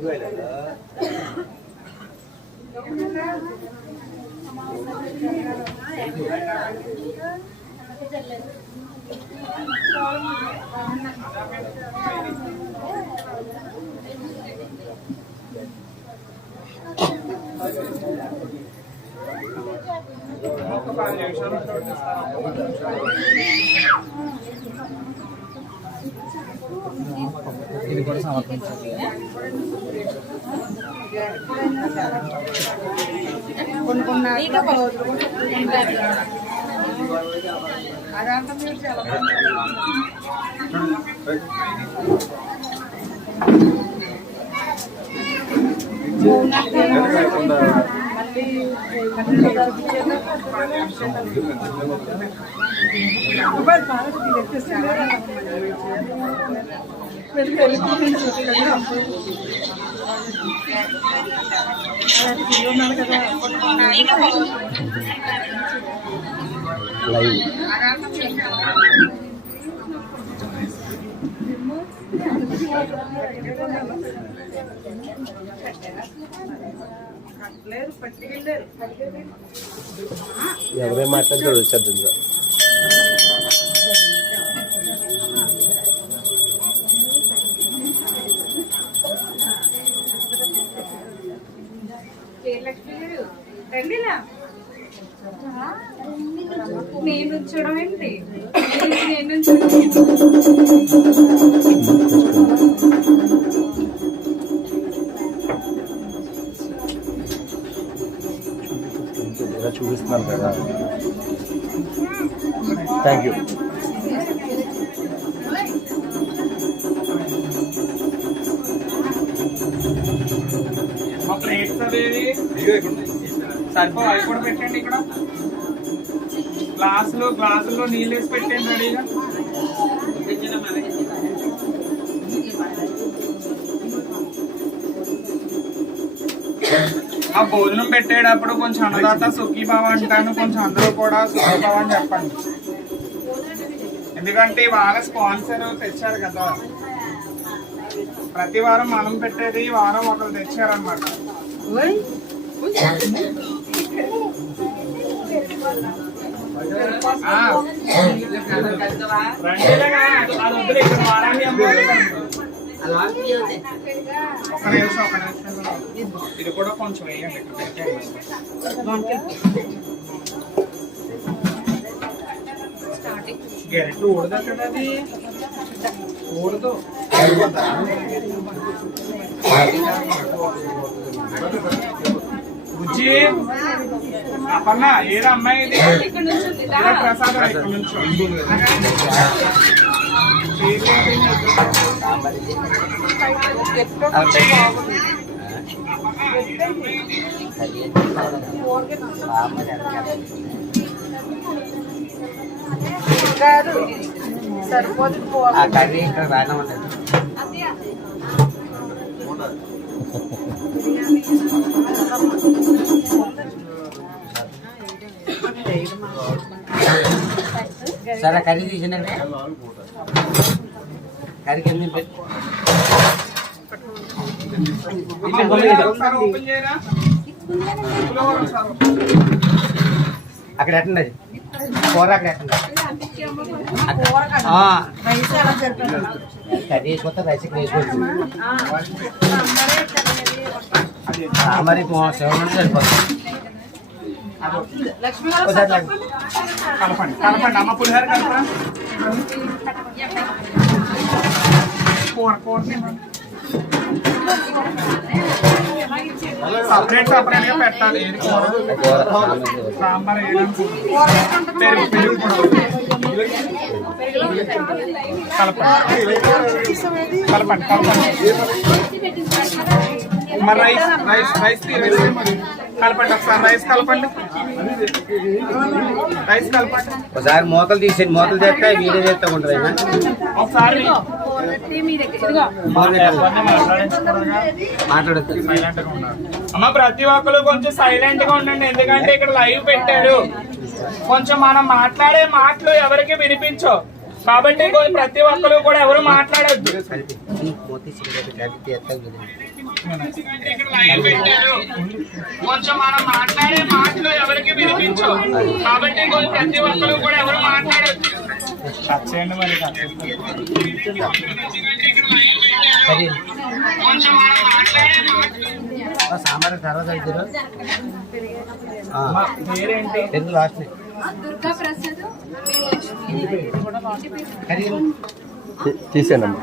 对的 ఇది కూడా సమర్పించాలి. మొబైల్ బాగా వెళ్ళి వెళ్ళిపోతుంది ఉన్నాడు కదా వచ్చేది రండిలా నేను ఉంచడం ఏంటి? నేను చూపిస్తున్నాను కదా. థ్యాంక్ యూ సరిపో అవి కూడా పెట్టండి ఇక్కడ. గ్లాసులు గ్లాసుల్లో నీళ్ళు వేసి పెట్టండి రెడీగా. ఆ భోజనం పెట్టేటప్పుడు కొంచెం అన్నదాత సుఖీభావ అంటాను కొంచెం అందరూ కూడా సుఖీభావ అని చెప్పండి. ఎందుకంటే వాళ్ళ స్పాన్సర్ తెచ్చారు కదా. ప్రతి వారం మనం పెట్టేది ఈ వారం ఒకరు తెచ్చారనమాట ఇది కూడా కొంచెం వేయండి ఇక్కడ ఊడదా కదా అది ఊడదు బుజ్జి అపర్ణ అమ్మాయి ప్రసాదం ఇక్కడ నుంచో. కాదు సరిపోతుంది. పోవాలి ఆ కర్రీ ఇక్కడ రానమండి సరే కర్రీ పెట్టు చేయరా పులిహోర ఒకసారి అక్కడ ఎట్టండి అది? కూర అక్కడ ఎట్టండి? కర్రీ వేసుకొస్తే రైస్ ఇక్కడ వేసుకోవచ్చు మరి సరిపోతుంది లక్ష్మి గారు ఒకసారి లాగు. కలపండి. కలపండి. అమ్మ పులిహోర కలపరా? కూర కూర సపరేట్ సపరేట్గా పెట్టాలి. ఏది కూర? సాంబార్ వేయడానికి పెరుగు పెరుగు కూడా కలపండి. కలపండి కలపండి. మరి రైస్ రైస్ రైస్ కలపండి ఒకసారి రైస్ కలపండి రైస్ కలపండి ఒకసారి మూతలు తీసేయండి మూతలు చేస్తే వీడియో చేస్తే ఉంటుంది ఒకసారి అమ్మ ప్రతి ఒక్కరు కొంచెం సైలెంట్గా ఉండండి ఎందుకంటే ఇక్కడ లైవ్ పెట్టారు కొంచెం మనం మాట్లాడే మాటలు ఎవరికి వినిపించవు కాబట్టి ప్రతి ఒక్కరు కూడా ఎవరు మాట్లాడొద్దు కొంచెం మనం మాట్లాడే మాటలు ఎవరికి వినిపించవు కాబట్టి ప్రతి ఒక్కరు కూడా ఎవరు సరే కొంచెం మనం మాట్లాడే సాంబార్ తర్వాత పేరేంటి లాస్ట్ దుర్గా ప్రసాద్ తీసేనమ్మా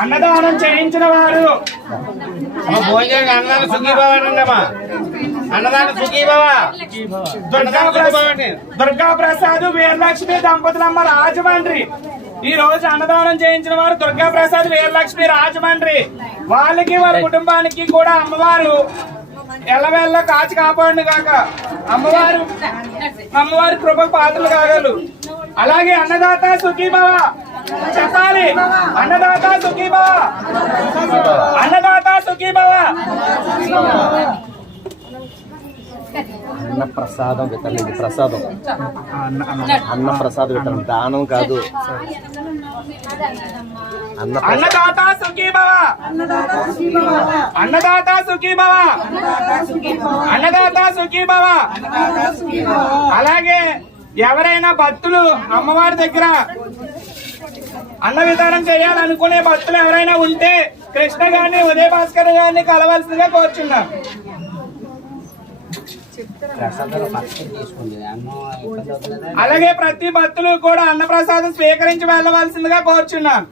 అన్నదానం చేయించిన వారు. అన్నదానం సుఖీభావ అన్నదానం సుఖీభావ? దుర్గా ప్రసాద్ వీరలక్ష్మి దంపతులమ్మ రాజమండ్రి. ఈ రోజు అన్నదానం చేయించిన వారు దుర్గా ప్రసాద్ వీరలక్ష్మి రాజమండ్రి. వాళ్ళకి వాళ్ళ కుటుంబానికి కూడా అమ్మవారు ఎల్లవెల్ల కాచి కాపాడును కాక అమ్మవారు అమ్మవారి కృప పాత్రలు కాగలరు. అలాగే అన్నదాత సుఖీభావ చెప్పాలి. అన్నదాత సుఖీభావ అన్నదాత సుఖీభావ. అన్న ప్రసాదం పెట్టాలండి ప్రసాదం. అన్న ప్రసాదం పెట్టాలి దానం కాదు. అన్న ప్రసాదం అన్నదాత అన్నదాత సుఖీభవ అన్నదాత అలాగే ఎవరైనా భక్తులు అమ్మవారి దగ్గర అన్న విధానం చేయాలనుకునే భక్తులు ఎవరైనా ఉంటే కృష్ణ గారిని ఉదయ భాస్కర్ గారిని కలవాల్సిందిగా కోరుచున్నాం ప్రసాదాలు పక్కన తీసుకోండి అన్నం ఇబ్బంది అవుతుంది కదా అలాగే ప్రతి భక్తులు కూడా అన్నప్రసాదం స్వీకరించి వెళ్ళవలసిందిగా కోరుచున్నాం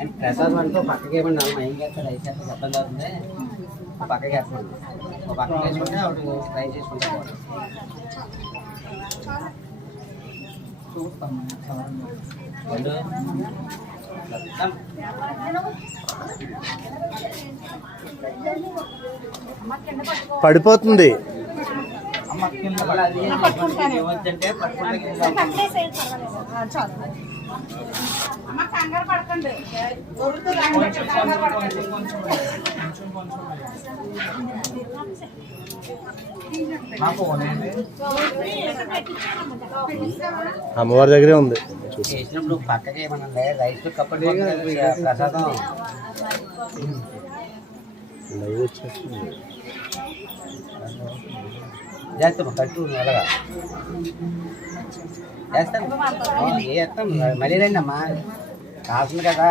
అండ్ ప్రసాదం అంటే పక్కకి ఇవ్వండి అమ్మ ఏం చేస్తారు అయితే ఇబ్బంది అవుతుంది ఆ పక్కకి ఒక పక్కకి వేసుకుంటే ఆవిడ ట్రై చేసుకుంటాం పడిపోతుంది. కంగారు పడకండి కంగారు పడకండి అమ్మవారి దగ్గరే ఉంది. చేసినప్పుడు పక్కకి ఏమన్నా రైస్ కప్పటి ప్రసాదం? లైవ్ వచ్చేస్తుంది. చేస్తాం కట్టు అలాగా చేస్తాం ఏ చేస్తాం మళ్ళీ రండి అమ్మా కాస్తుంది కదా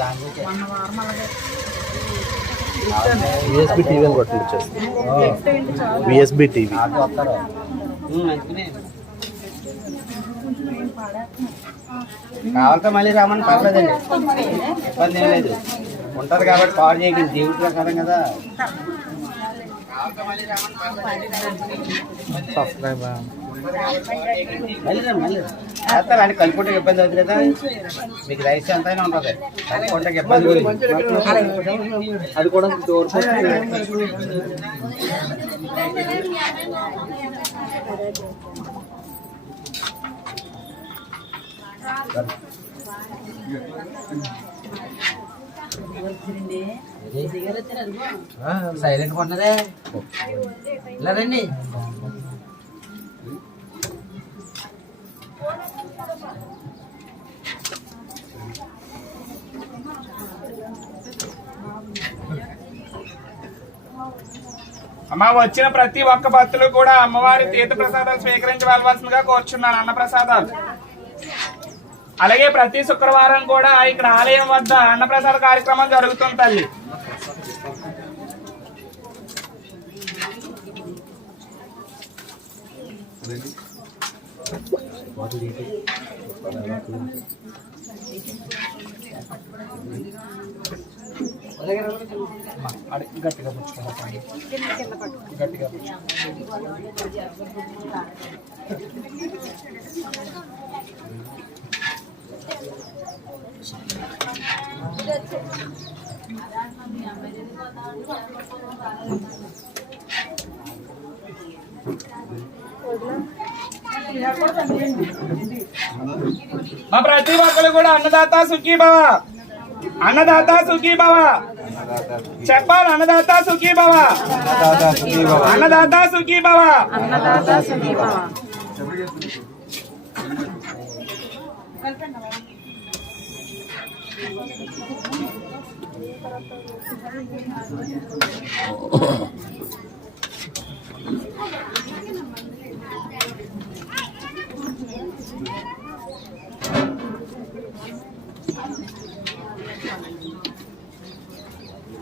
దాని గురించే. విఎస్బి టీవీ అని విఎస్బి టీవీ కావాలంటే మళ్ళీ రామని పర్లేదండి. ఇబ్బంది ఏం లేదు. ఉంటది కాబట్టి కాల్ చేయకండి దేవుడి ప్రసాదం కదా. కావాలంటే మళ్ళీ రామని పర్లేదు. సబ్స్క్రైబ్ మళ్ళీ రండి, మళ్ళీ చేస్తారు అంటే కలుపుకుంటే ఇబ్బంది అవుతుంది కదా. మీకు రైస్ ఎంతైనా ఉంటుంది. కలుపుకుంటే ఇబ్బంది అది కూడా డోర్ సైలెంట్ కొన్నదే ఇలా రండి. అమ్మ వచ్చిన ప్రతి ఒక్క భక్తులు కూడా అమ్మవారి తీర్థ ప్రసాదాలు స్వీకరించి వెళ్ళవలసిందిగా కోరుచున్నాను అన్న ప్రసాదాలు అలాగే ప్రతి శుక్రవారం కూడా ఇక్కడ ఆలయం వద్ద అన్నప్రసాద కార్యక్రమం జరుగుతుంది తల్లి. దగ్గర గట్టిగా పుచ్చుకోవాలి గట్టిగా పుచ్చుకోవాలి మా ప్రతి ఒక్కరు కూడా అన్నదాత సుఖీ భవ అన్నదాత సుఖీ భవ చెప్పాలి అన్నదాత సుఖీ భవ అన్నదాత సుఖీ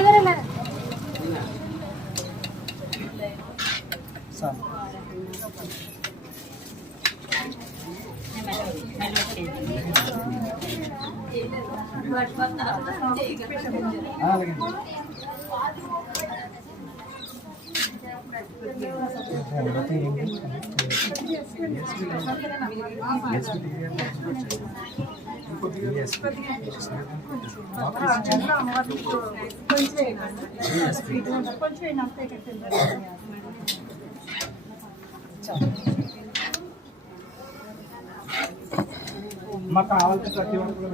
గారు ఎలా మాకు కావాల్సిన ప్రతి ఒక్కరు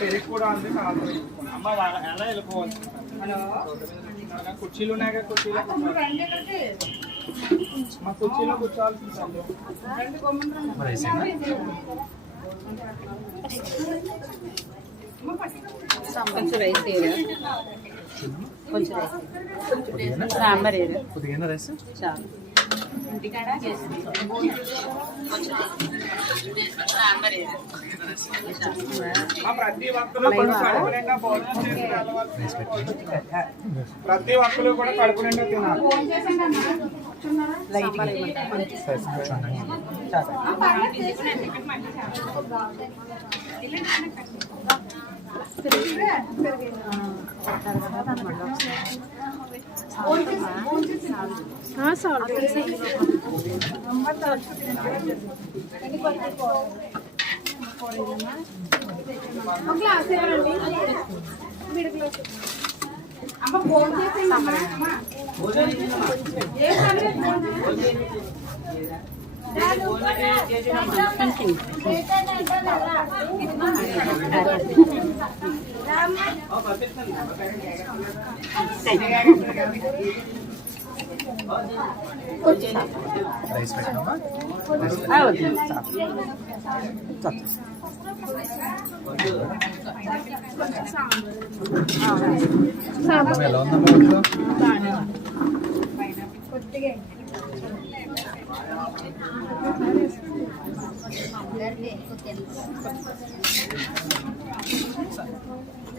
పెరిగి కూడా అంతే కావాలి అమ్మ వాళ్ళ- ఎలా వెళ్ళిపోవచ్చు హలో కుర్చీలు ఉన్నాయి కదా కుర్చీలో. మా కుర్చీలో కూర్చోవాల్సింది సందు. కొంచెం రైస్ కొంచెం రైస్ రైస్? చాలు. మా ప్రతి ఒక్కరు కూడా కడుపు నిండా భోజనం చేసి వెళ్ళవలసిందిగా కోరుతున్నాం. ప్రతి ఒక్కరు కూడా కడుపు నిండా తినాలి అమ్మ ఫోన్ చేసేయండి అమ్మ. అమ్మ. ఏ సంగతి ఫోన్ చేసేయండి. రైస్ పెట్టినామా ఎలా ఉందమ్మా ఇంట్లో అమ్మని ఎలా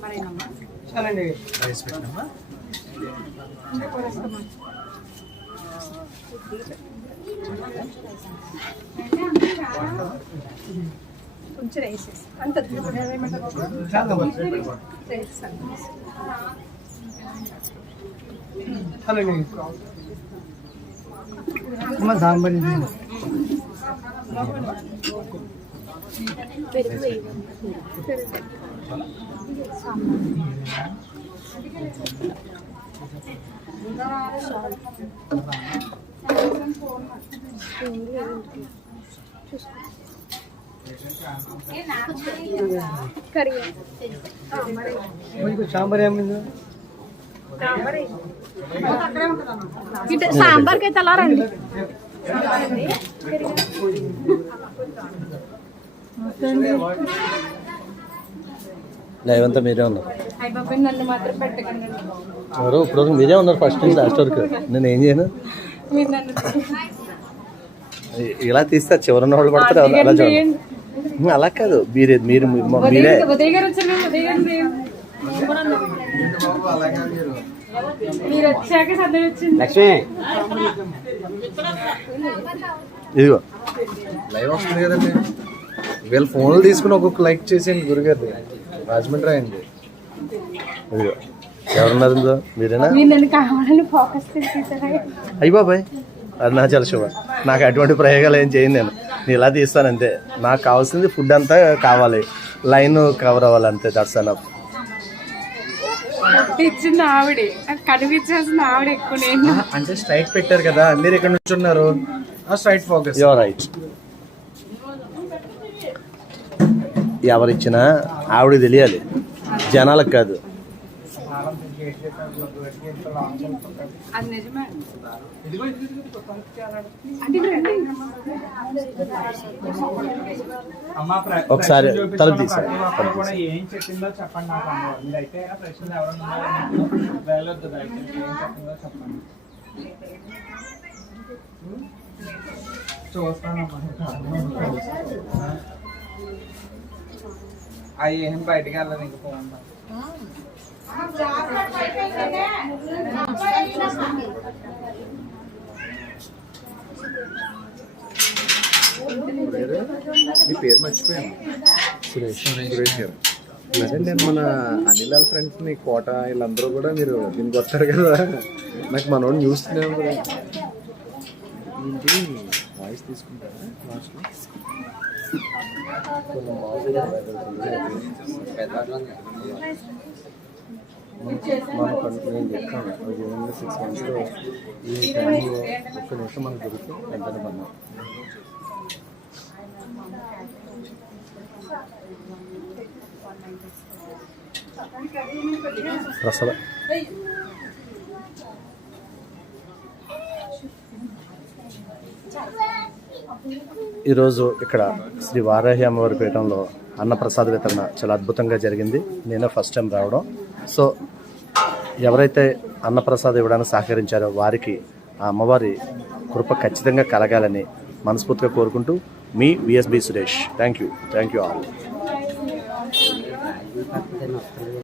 చాలు చాలండి కొంచెం రైస్ అంత రైస్ అమ్మ సాంబార్ ఇది. మీకు సాంబార్ ఏమైంది? సాంబార్కి అయితే అలా రండి. లైవ్ అంతా మీరే ఉన్నారు. ఎవరు ఇప్పుడు మీరే ఉన్నారు ఫస్ట్ నుంచి లాస్ట్ వరకు. నేను ఏం చేయను? ఇలా తీస్తే చివరిన వాళ్ళు పడతారు అలా చూడండి. అలా కాదు మీరే మీరు మీరే. లక్ష్మి. ఇదిగో. లైవ్ వస్తుంది కదండి. వీళ్ళ ఫోన్లు తీసుకుని ఒక్కొక్క లైక్ చేసేయండి గురుగారు. రాజమండ్రి ఇదిగో ఎవరున్నారు ఇందులో? మీరేనా? అయ్యి బాబాయ్ అది నా చాలా శుభ. నాకు అటువంటి ప్రయోగాలు ఏం చేయను నేను. నేను ఇలా తీస్తాను అంతే. నాకు కావాల్సింది ఫుడ్ అంతా కావాలి. లైన్ కవర్ అవ్వాలి అంతే దట్స్ అన్నఫ్ ఇచ్చింది ఆవిడే. నాకు కనిపించాల్సిన ఆవిడ ఎక్కువ నేను. అంటే స్ట్రైట్ పెట్టారు కదా మీరు ఇక్కడ నుంచి ఉన్నారు ఆ స్ట్రైట్ ఫోకస్ యువర్ రైట్ ఎవరిచ్చినా ఆవిడ తెలియాలి. జనాలకు కాదు. ఒకసారి తలుపు చూస్తానమ్మా. అవి ఏం బయటికి వెళ్ళదు ఇంక పోండి మీ పేరు మర్చిపోయాను. సురేష్. సురేష్ గారు. అదే నేను మన అనిల్ ఫ్రెండ్స్ని కోట వీళ్ళందరూ కూడా మీరు దీనికి వస్తారు కదా. నాకు మనోడు న్యూస్ ఏంటి? వాయిస్ తీసుకుంటారా? లాస్ట్లో మన కంట్రీ నేను చెప్పాను సిక్స్ మంత్స్లో ఈ టైంలో ఒక్క నిమిషం మనకు దొరికితే ఈరోజు ఇక్కడ శ్రీ వారాహి అమ్మవారి పీఠంలో అన్నప్రసాద వితరణ చాలా అద్భుతంగా జరిగింది. నేనే ఫస్ట్ టైం రావడం. సో ఎవరైతే అన్నప్రసాద్ ఇవ్వడానికి సహకరించారో వారికి ఆ అమ్మవారి కృప ఖచ్చితంగా కలగాలని మనస్ఫూర్తిగా కోరుకుంటూ మీ VSB Suresh. Thank you. Thank you all.